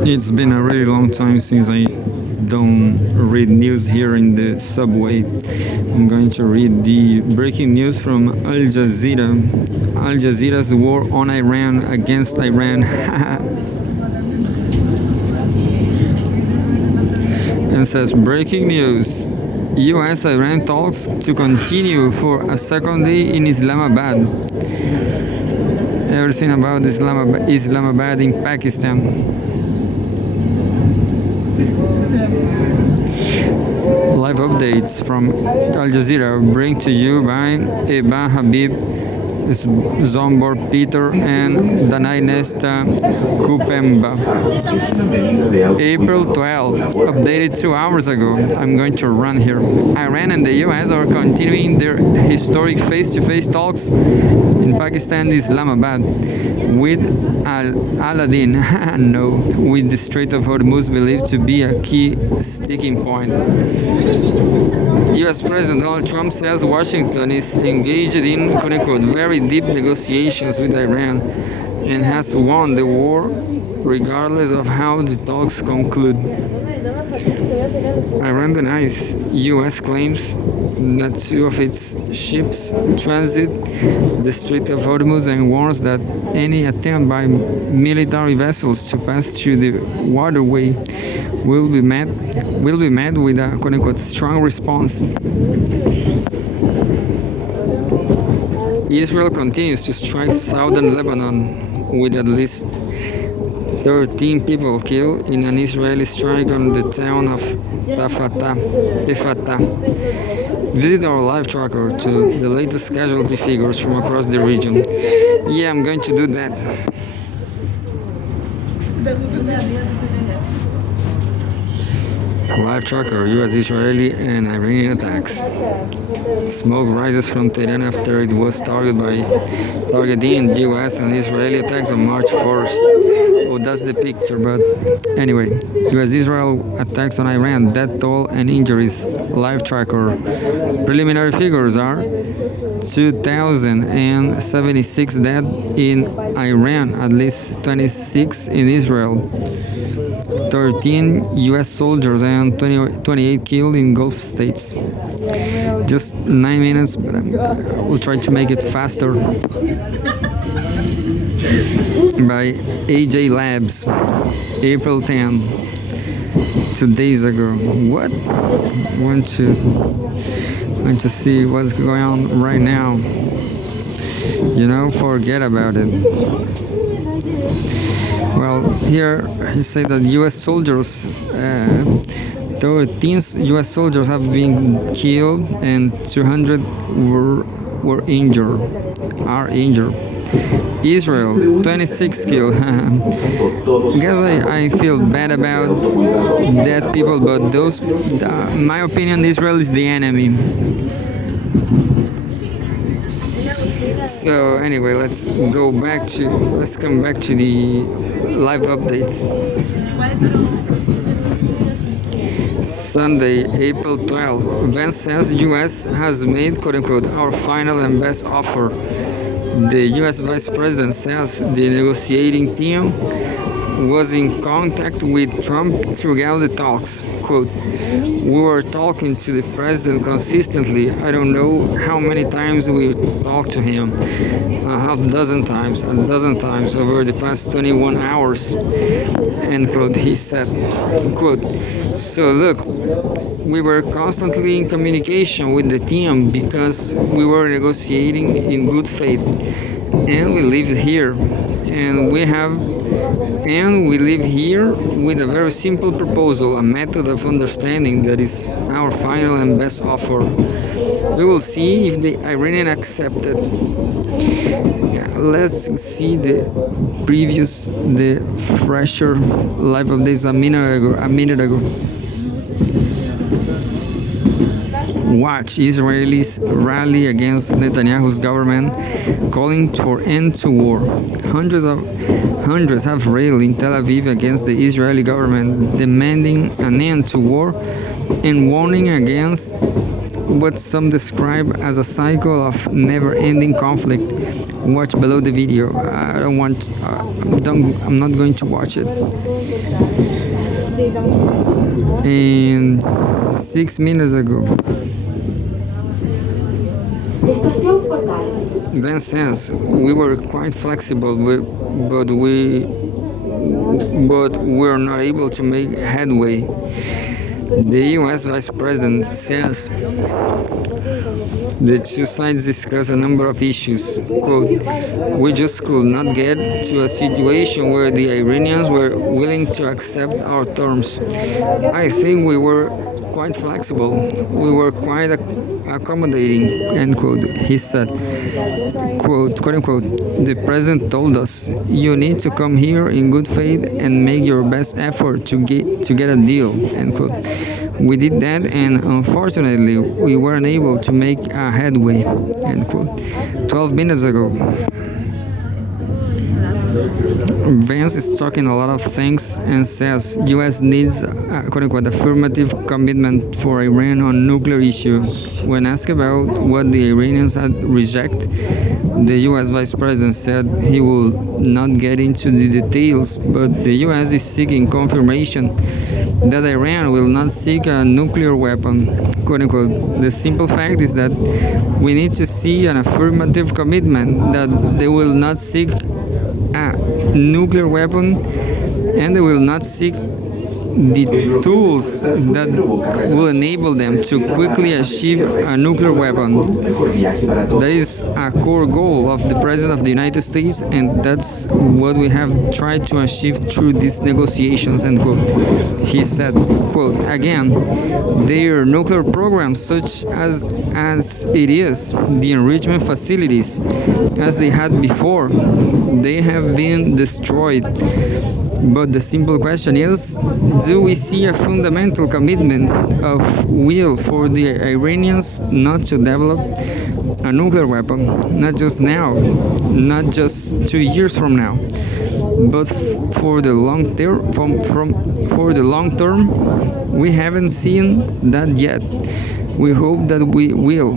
It's been a really long time since I don't read news here in the subway. I'm going to read the breaking news from Al Jazeera. Al Jazeera's war on Iran against Iran. And says breaking news. US-Iran talks to continue for a second day in Islamabad. Everything about Islamabad in Pakistan. Live updates from Al Jazeera bring to you by Eba Habib, Zombor Peter, and Danai Nesta Kupemba. April 12th, updated 2 hours ago. I'm going to run here. Iran and the US are continuing their historic face-to-face talks in Pakistan, Islamabad, with Aladdin, no, with the Strait of Hormuz believed to be a key sticking point. US President Donald Trump says Washington is engaged in, quote-unquote, very deep negotiations with Iran and has won the war regardless of how the talks conclude. Iran denies US claims that two of its ships transit the Strait of Hormuz and warns that any attempt by military vessels to pass through the waterway will be met with a quote-unquote strong response. Israel continues to strike southern Lebanon with at least 13 people killed in an Israeli strike on the town of Tafata. Visit our live tracker to the latest casualty figures from across the region. Yeah, I'm going to do that. Live tracker, US, Israeli, and Iranian attacks. Smoke rises from Tehran after it was targeting US and Israeli attacks on March 1st. Oh, that's the picture, but anyway. US-Israel attacks on Iran, death toll and injuries. Live tracker. Preliminary figures are 2,076 dead in Iran, at least 26 in Israel. 13 US soldiers and 28 killed in Gulf states. Just 9 minutes, but I will try to make it faster. By AJ Labs, April 10, 2 days ago. What? Want to see what's going on right now. Forget about it. Well, here he said that U.S. soldiers, 13 U.S. soldiers have been killed and 200 are injured. Israel, 26 killed. Guess I feel bad about dead people, but in my opinion, Israel is the enemy. So anyway, let's come back to the live updates. Sunday, April 12th, Vance says U.S. has made, quote-unquote, our final and best offer. The U.S. Vice President says the negotiating team was in contact with Trump throughout the talks. Quote, we were talking to the president consistently. I don't know how many times we talked to him. A dozen times over the past 21 hours. End quote, he said. Quote, so look, we were constantly in communication with the team because we were negotiating in good faith. And we live here. And we live here with a very simple proposal, a method of understanding that is our final and best offer. We will see if the Iranian accept it. Yeah, let's see the fresher live updates a minute ago. Watch Israelis rally against Netanyahu's government, calling for end to war. Hundreds have rallied in Tel Aviv against the Israeli government, demanding an end to war and warning against what some describe as a cycle of never-ending conflict. Watch below the video. I don't want. I'm not going to watch it. And 6 minutes ago, Ben says we were quite flexible, but we're not able to make headway. The U.S. Vice President says the two sides discuss a number of issues. Quote, we just could not get to a situation where the Iranians were willing to accept our terms. I think we were quite flexible. We were quite accommodating, end quote, he said. Quote unquote, the president told us, you need to come here in good faith and make your best effort to get a deal, end quote. We did that, and unfortunately, we weren't able to make a headway, end quote. 12 minutes ago, Vance is talking a lot of things and says U.S. needs quote-unquote affirmative commitment for Iran on nuclear issue. When asked about what the Iranians had rejected, the U.S. Vice President said he will not get into the details, but the U.S. is seeking confirmation that Iran will not seek a nuclear weapon, quote-unquote. The simple fact is that we need to see an affirmative commitment that they will not seek a nuclear weapon, and they will not seek the tools that will enable them to quickly achieve a nuclear weapon. That is a core goal of the President of the United States, and that's what we have tried to achieve through these negotiations, end quote. He said, quote, again, their nuclear programs, such as it is, the enrichment facilities, as they had before, they have been destroyed. But the simple question is, do we see a fundamental commitment of will for the Iranians not to develop a nuclear weapon, not just now, not just 2 years from now, but for the long term? For the long term, we haven't seen that yet. We hope that we will.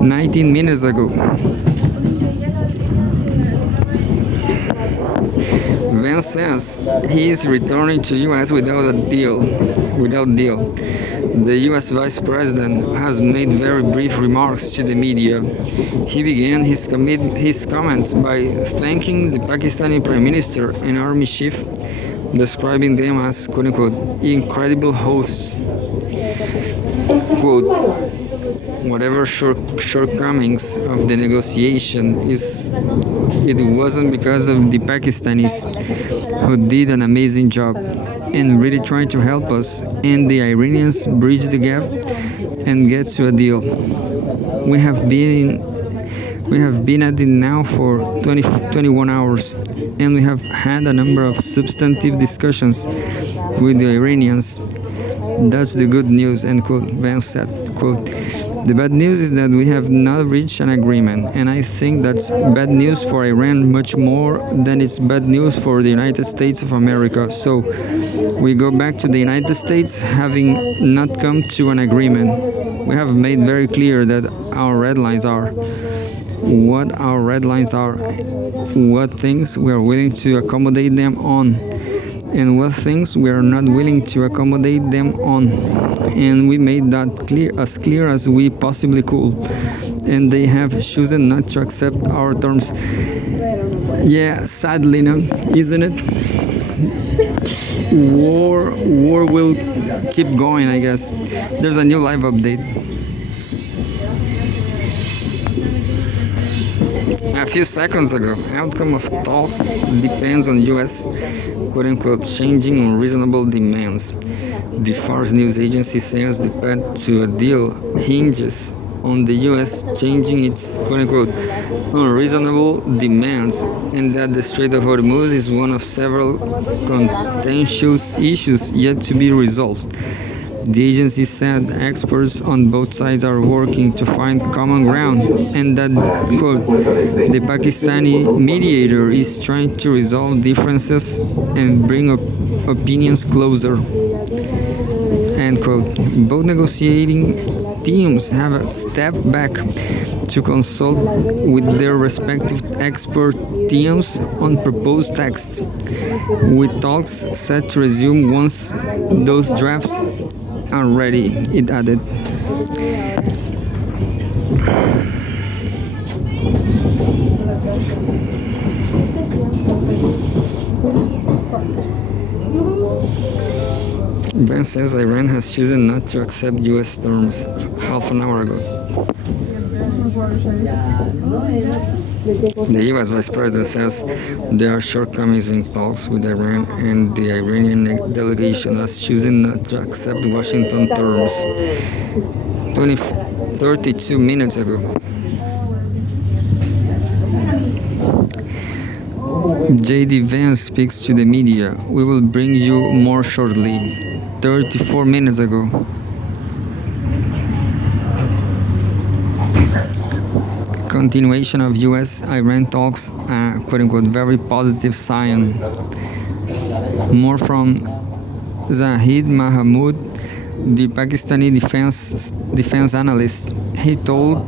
19 minutes ago, Vance says he is returning to U.S. without deal. The U.S. Vice President has made very brief remarks to the media. He began his comments by thanking the Pakistani Prime Minister and Army Chief, describing them as, quote-unquote, incredible hosts. Quote, whatever shortcomings of the negotiation it wasn't because of the Pakistanis, who did an amazing job and really tried to help us, and the Iranians bridge the gap and get to a deal. We have been at it now for 21 hours, and we have had a number of substantive discussions with the Iranians. That's the good news, end quote, Vance said, quote. The bad news is that we have not reached an agreement, and I think that's bad news for Iran much more than it's bad news for the United States of America. So we go back to the United States having not come to an agreement. We have made very clear that our red lines are, what our red lines are, what things we are willing to accommodate them on, and what things we are not willing to accommodate them on. And we made that clear as we possibly could. And they have chosen not to accept our terms. Yeah, sadly, no, isn't it? War will keep going, I guess. There's a new live update. A few seconds ago, outcome of talks depends on U.S. quote-unquote changing unreasonable demands. The Fars news agency says the path to a deal hinges on the U.S. changing its quote-unquote unreasonable demands, and that the Strait of Hormuz is one of several contentious issues yet to be resolved. The agency said experts on both sides are working to find common ground, and that, quote, the Pakistani mediator is trying to resolve differences and bring opinions closer, end quote. Both negotiating teams have stepped back to consult with their respective expert teams on proposed texts, with talks set to resume once those drafts are ready, it added. Vance says Iran has chosen not to accept U.S. terms half an hour ago. The U.S. Vice President says there are shortcomings in talks with Iran, and the Iranian delegation has chosen not to accept Washington terms 32 minutes ago. J.D. Vance speaks to the media. We will bring you more shortly. 34 minutes ago. Continuation of U.S.-Iran talks, quote-unquote, very positive sign. More from Zahid Mahmood, the Pakistani defense analyst. He told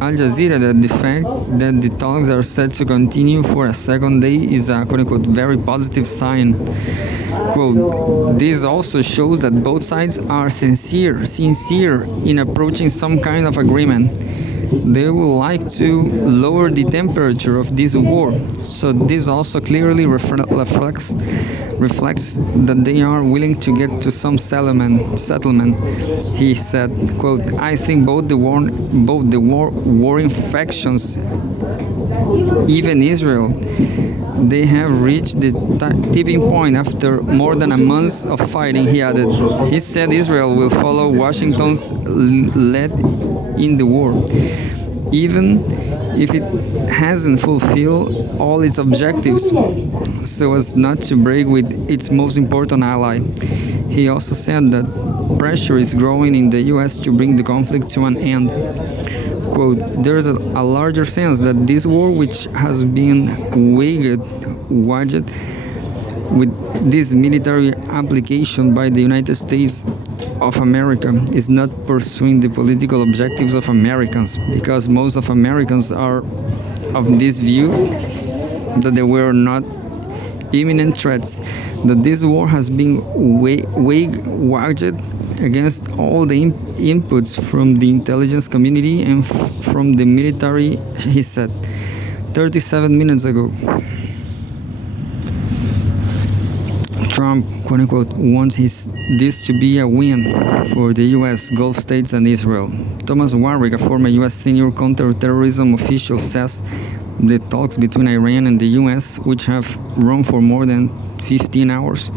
Al Jazeera that the fact that the talks are set to continue for a second day is a quote-unquote very positive sign. Quote, this also shows that both sides are sincere in approaching some kind of agreement. They would like to lower the temperature of this war. So this also clearly reflects that they are willing to get to some settlement. He said, quote, I think both the warring factions, even Israel, they have reached the tipping point after more than a month of fighting, he added. He said Israel will follow Washington's lead in the war, even if it hasn't fulfilled all its objectives, so as not to break with its most important ally. He also said that pressure is growing in the U.S. to bring the conflict to an end. Quote, there is a larger sense that this war, which has been waged with this military application by the United States of America, is not pursuing the political objectives of Americans, because most of Americans are of this view that there were not imminent threats, that this war has been waged against all the inputs from the intelligence community and from the military, he said 37 minutes ago. Trump, quote-unquote, wants this to be a win for the U.S., Gulf states, and Israel. Thomas Warwick, a former U.S. senior counterterrorism official, says the talks between Iran and the U.S., which have run for more than 15 hours,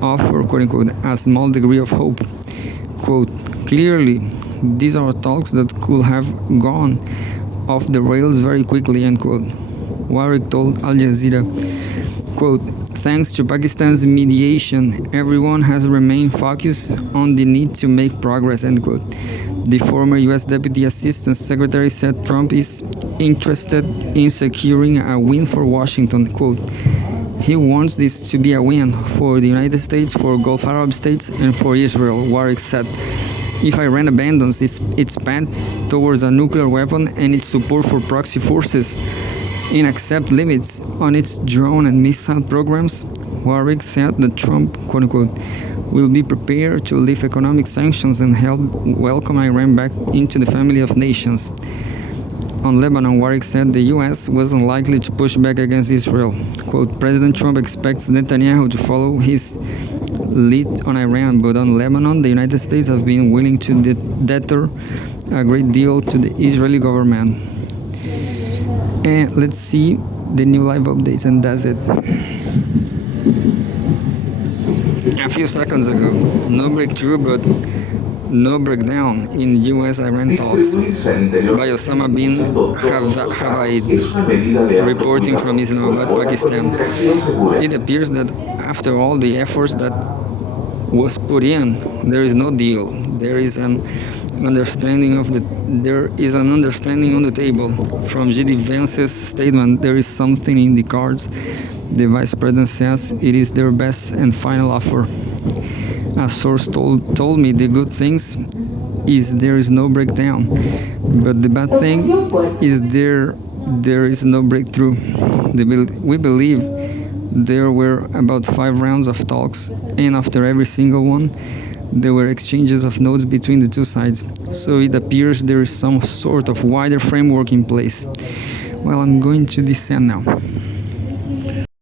offer, quote-unquote, a small degree of hope. Quote, clearly, these are talks that could have gone off the rails very quickly, end quote. Warwick told Al Jazeera, quote, thanks to Pakistan's mediation, everyone has remained focused on the need to make progress, end quote. The former U.S. Deputy Assistant Secretary said Trump is interested in securing a win for Washington, quote. He wants this to be a win for the United States, for Gulf Arab states, and for Israel, Warwick said. If Iran abandons its path towards a nuclear weapon and its support for proxy forces and accept limits on its drone and missile programs, Warwick said that Trump, quote-unquote, will be prepared to lift economic sanctions and help welcome Iran back into the family of nations. On Lebanon, Warwick said the U.S. was unlikely to push back against Israel. Quote, President Trump expects Netanyahu to follow his lead on Iran, but on Lebanon, the United States have been willing to deter a great deal to the Israeli government. And let's see the new live updates, and that's it. A few seconds ago, no breakthrough, but no breakdown in U.S.-Iran talks by Osama bin Havaid, reporting from Islamabad, Pakistan. It appears that after all the efforts that was put in, there is no deal. There is an understanding on the table. From J.D. Vance's statement, there is something in the cards. The Vice President says it is their best and final offer. A source told me the good things is there is no breakdown, but the bad thing is there is no breakthrough. We believe there were about 5 rounds of talks, and after every single one, there were exchanges of notes between the two sides. So it appears there is some sort of wider framework in place. Well, I'm going to descend now.